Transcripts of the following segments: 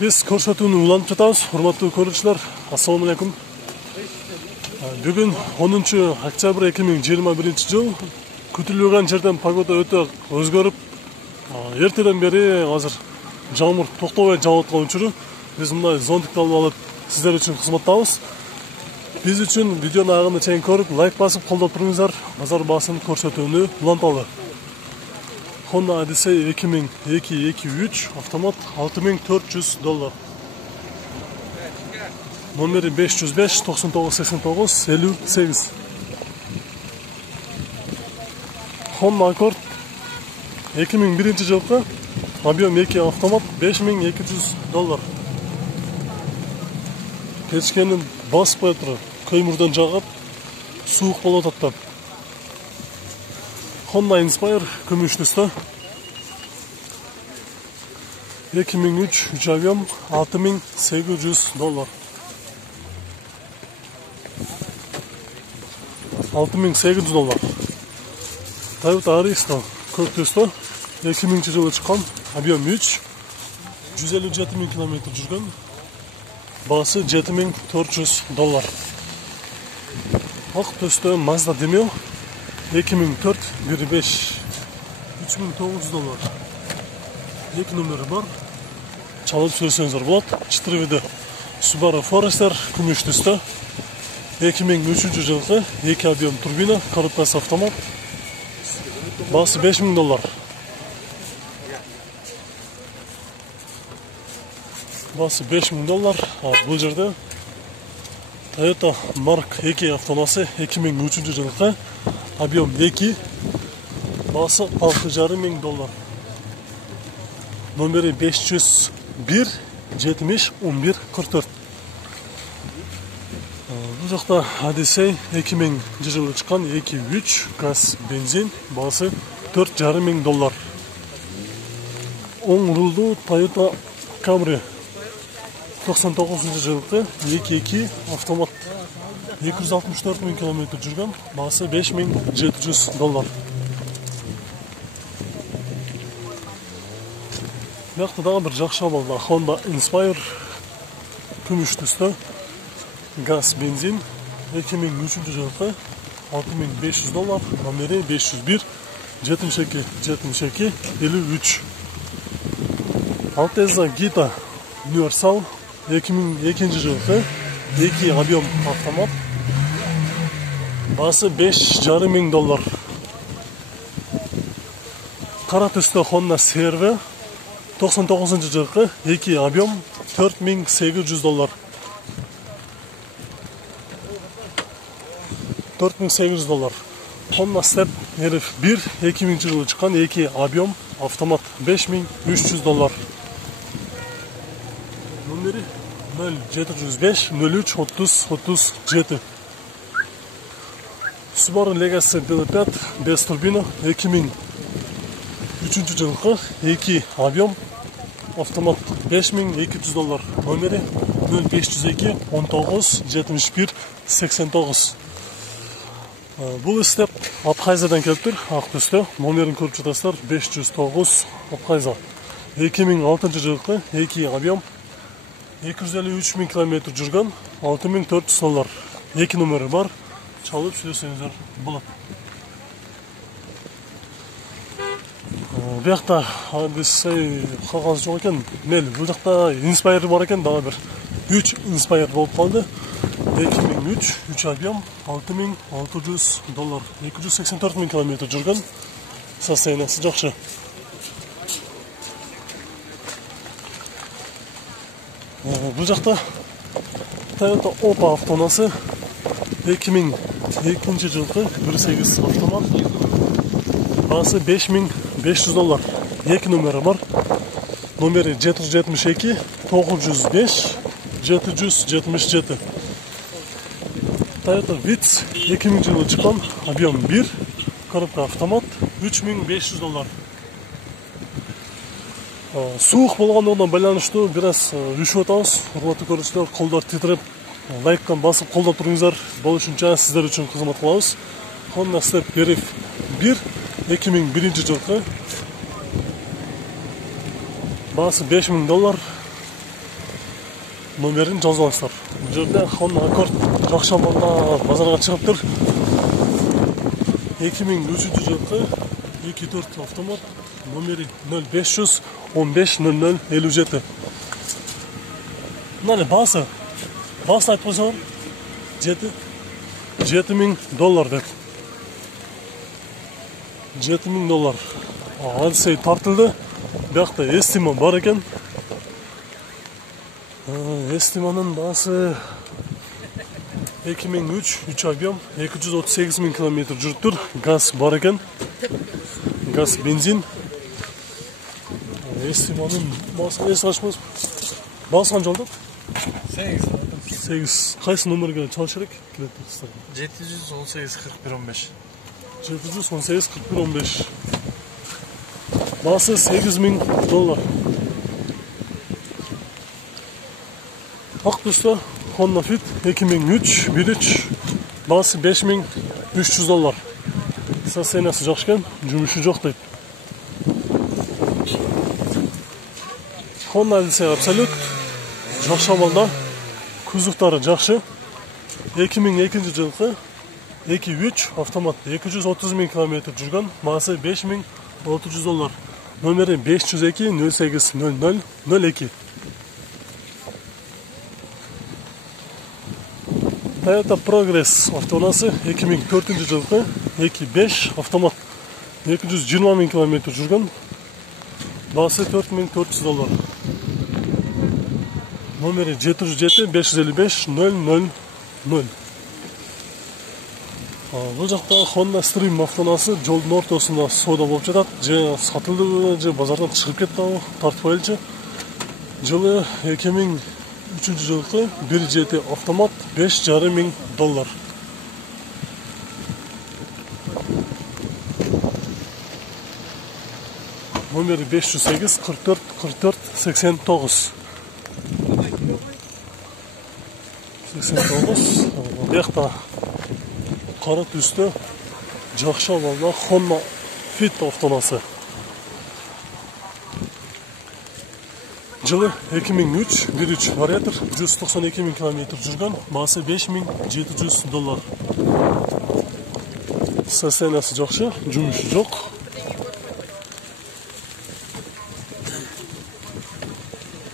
Biz көрсөтүүнү улантып жатабыз. Урматтуу көрүүчүлөр, ассаламу алейкум. Бүгүн 10 октябрь 2021 жыл. Күтүлбөгөн жерден погода өтө өзгөрүп, эртеден бери азыр жаамур токтобой жаап аткан учуру биз мындай зонтикти алып алып сиздер үчүн кызматтабыз. Биз үчүн видеонун агында чейин көрүп, лайк басып колдоп туруңуздар. Базар баасын көрсөтүүнү уланталы. Honda Odyssey 2002-23 автомат $6400. Номери 505 99 89 58. Honda Accord 2001 жылкы объем 2 автомат $5200. Печкенин басып кое туруп, көймүрдөн жагып, суук болуп атат. Honda Inspire күмүш түстө 2003 3 объем $6800. $6800. Toyota Aristo көк түстө 2000 жылы чыккан, объем 3 157 000 км жүргөн, баасы $7400. Ак түстө Mazda демел 2004 1.5 $3900. Екі номері бар. Чалып сөйлесеңіздер болады. 4 виде Subaru Forester күмүш түсті. 2003 жылғы 2 объем турбина, коробкасы автомат. Басы $5000. Басы $5000. Бұл жерде Toyota Mark 2 автомасы 2003 жылғы объем 2, басы $6500. Номери 501 70 11 44. Бұл жақта Odyssey 2000 жылы чыккан 2.3 газ бензин, басы $4500. Оң рулду Toyota Camry 99 жылғы 2.2 автомат 264 000 км жүргөн, басы $5700. Бияқта дагы бир жакшы абалда Honda Inspire күмүш түстө газ бензин 2003 жылкы $6500, номери 501 72 72 53. Altezza Gita Universal 2002 жылкы 2 объем автомат, басы $5500. Кара түстө Honda CR-V 99 жылкы 2 объем $4800. $4800. Honda Step RF1 2000 жылы чыккан 2 объем автомат $5300. Номери 0705 03 30 37. Subaru Legacy DL5 без турбина 2003 жылкы 2 объем автомат $5200. Номери 0502 19 71 89. Бул степ Абхазиядан келип тур, ак түстө. Номерин көрүп жатасыздар, 509 Абхазия. 2006 жылкы 2 объем 253 000 км жүргөн, $6400. 2 номери бар. Чалып сөйлесеңіздер болот. Бияқта Odyssey кагаз жок экен. Мел, бул жакта Inspire бар экен, дагы бир 3 Inspire болуп калды. 2003 3 объем $6600. 284 000 км жүргөн. Состояниясы жакшы. Бұл жақта Toyota Opel автонасы 2002 жылғы 1.8 автомат, басы $5500. 2 номері бар. Номері 772 905 777. Toyota Vitz 2000 жылы чыккан, объем 1, коробка автомат $3500. Суук болгондугунан байланыштуу бир аз үшүп атабыз. Урматтуу көрүүчүлөр, колдор титиреп, лайктан басып колдоп туруңуздар. Болушунча сиздер үчүн кызмат кылабыз. Honda Step RF1 2001 жылкы, баасы $5000. номерин жазып алыңыздар. Бул жерде Honda Accord жакшы абалда базарга чыгып тур. 2003 жылкы 2.4 автомат, номери 0500 15 00 57. Мынаны басы айтып қойсаңдар, $7,000 деп. $7,000. Адисей тартылды. Бияқта эстима бар екен. Эстиманын басы 2003 объем 238.000 км жүріп тұр. Газ бар екен. Газ, бензин. Эстиманын басы эс ашмыз. Басқан жолдық? 8. Қайсы номерге чалыш керек? 718 41 15. 718 41 15. Bası $8,000. Ақ түсті Honda Fit 2003 1.3. Bası $5,300. Состояниясы жақсы екен, жұмысы жоқ дейді. Honda десе абсолют жақсы абалда. Кузовтары жақсы. 2002 жылғы 2.3 автомат 230.000 км жүрген. Басы $5,600. Номері 502 08 00 02. Toyota Progress автонасы 2004 жылғы 2.5 автомат 220.000 км жүрген. Басы $4,400. Номері 707 555 000. Бұл жақта Honda Stream автонасы жолдың ортасында сода болып жатады. Же сатылды, же базардан шығып кетті, тартып қойылды. Жылы 2003 жылғы 1.7 автомат $5,500. Номері 508 44 44 89. 89. Бияқта қара түсті жақшы абалда Honda Fit автонасы. Жылы 2003 1.3 вариатор 192.000 км жүрген. Басы $5,700. Состояниясы жақсы, жұмысы жоқ.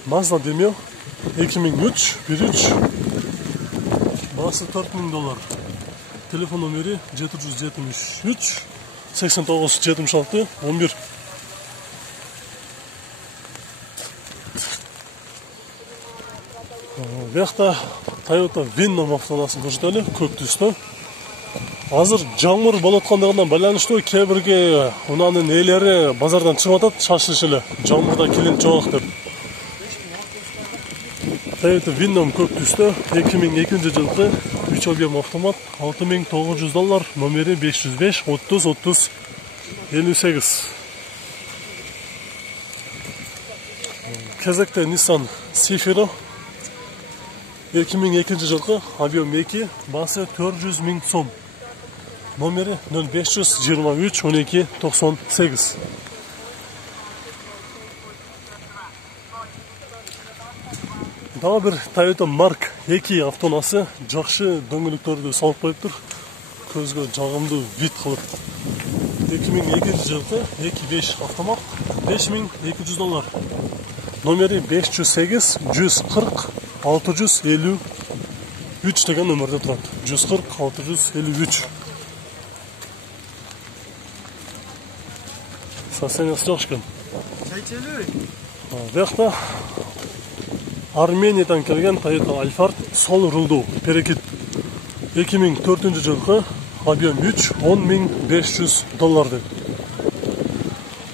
Mazda Demio 2003 1.3. Bası $4,000. Telefon номері 773 89 76 11. Бияқта Toyota Venom автонасын көрсетелі, көк түсті. Азыр жаңбыр болып жатқандығынан байланышты кейбірге ұнаның иелері базардан шығып жатады, шашылышылы. Жаңбырда келін жоқ деп. Toyota Venom көк түсті 2002 жылғы 3 объем автомат $6,900. Номері 505 30 30 58. Кезекте Nissan Safira 2002 жылғы объем 2, басы $400,000 сом. Номері 0500 23 12 98. Daha bir Toyota Mark 2 автонасы жақшы дөңгелектерді салып қойып тұр. Көзге жағымды вид қылып. 2002 жылғы 2.5 автомат $5,200. Номері 508 140 653 деген нөмірде тұрады. 140 653. Состояниясы жақсы екен. Бияқта Армениядан келген Toyota Alphard сол рулду перекет 2004 жылғы объем 3 $10,500.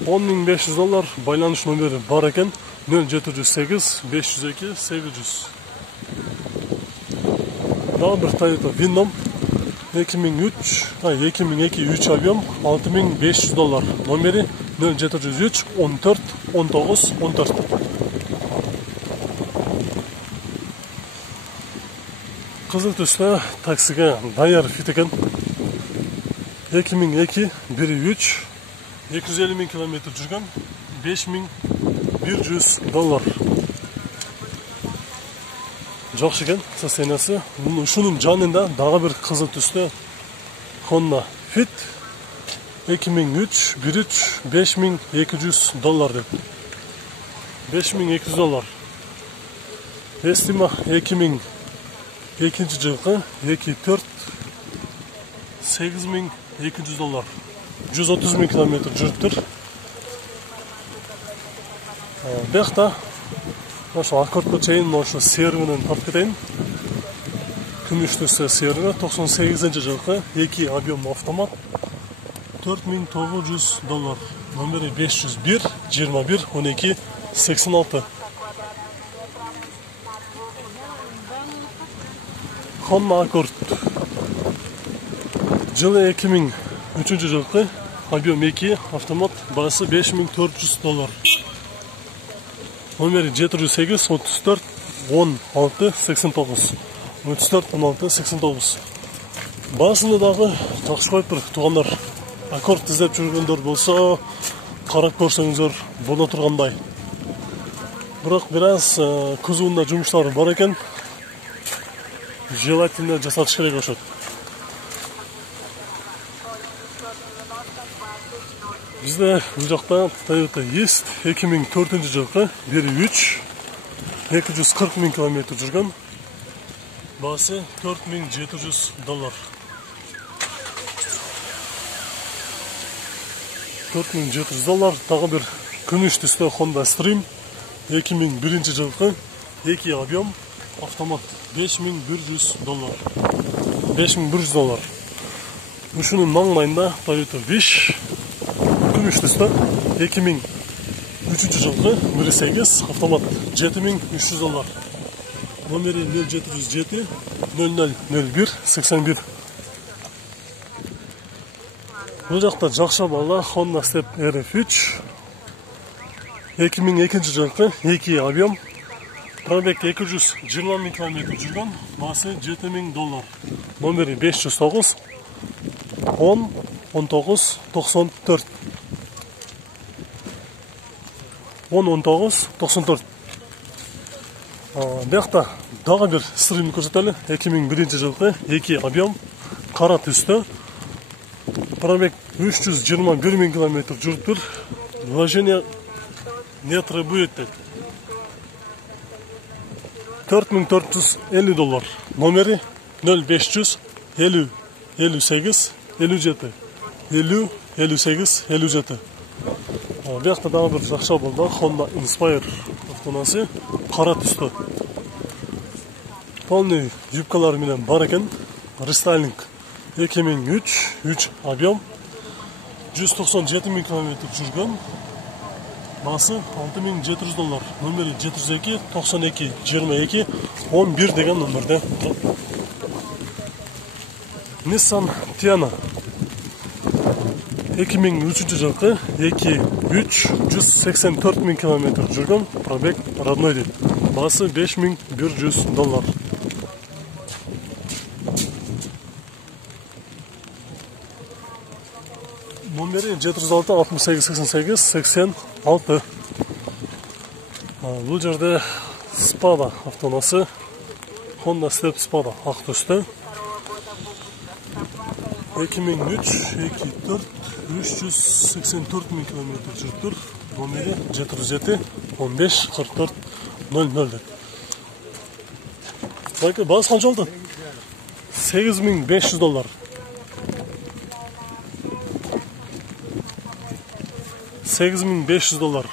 $10,500 байланыш номері бар екен 0708 502 800. Daha bir Toyota Venom 2002 3 объем $6,500. Номері 0703 14 19 14. Қызыл түсті таксиге даяр Fit екен. 2002 1.3 250.000 км жүрген $5,100. жакшы экен состояниясы. Ушунун жанында дагы бир кызыл түстө Honda Fit 2003 $5200 деп. $5200. Estima 2002 жылкы 2.4 $8200. 130 000 километр жүрүптүр. Бияқта ошо аккордко чейин ошо сервинен тартып кетейин. Күмүштүсү серви 98 жылкы 2 объем автомат $4900. Номери 501 21 12 86. Honda Accord. Жылы 2003 жылкы объем 2 автомат баасы $5400. Номери 708 34 16 89. 34 16 89. Баасында дагы жакшы коюп тур туугандар. Аккорд издеп жүргөндөр болсо карап көрсөңүздөр боло тургандай. Бирок бир аз кузовунда жумуштар бар экен. Желательно жасатыш керек ошот. Bizde bu жакта Toyota Есть 2004 жылкы 1.3 240 000 километр жүргөн. Баасы $4700. $4700. Тагы бир күмүш түстө Honda Stream 2001 жылкы 2 объем автомат $5100. $5100. Ушунун маңдайында Toyota Wish күмүш түстө 2003 жылкы 1.8 автомат $7300. Номери 0707 0001 81. Бул жакта жакшы бала Honda Step RF3 2002 жылкы 2 объем пробег 220 000 километр жүргөн. Баасы $7000. Номери 509 10 19 94. 10-19 94. Бияқта дагы бир Stream көрсөтөлү. 2001 жылкы 2 объем кара түстө. Пробег 321 000 километр жүрүптүр. Вложение не требует. $4450. Номери 0500 50 58 57 50 58 57. Бияқта дагы бир жакшы болду. Honda Inspire автоунаасы кара түстө. Полный юбкалар менен бар экен. Рестайлинг 2003 объем 197 000 километр жүргөн. Баасы $6700. Номери 702 92 22 11 деген номерде. Nissan Tiana 2003 жылкы 2.3 184 000 километр жүргөн. Пробег родной дейт. Баасы $5100. Номери 706 68 88 86. Бул жерде Spada автоунаасы Honda Step Spada ак түстө. 2003 2.4 384 000 километр жүрүптүр. Номери 707 15 44 00 деп. Байка баасы канча болду? $8500. $8500.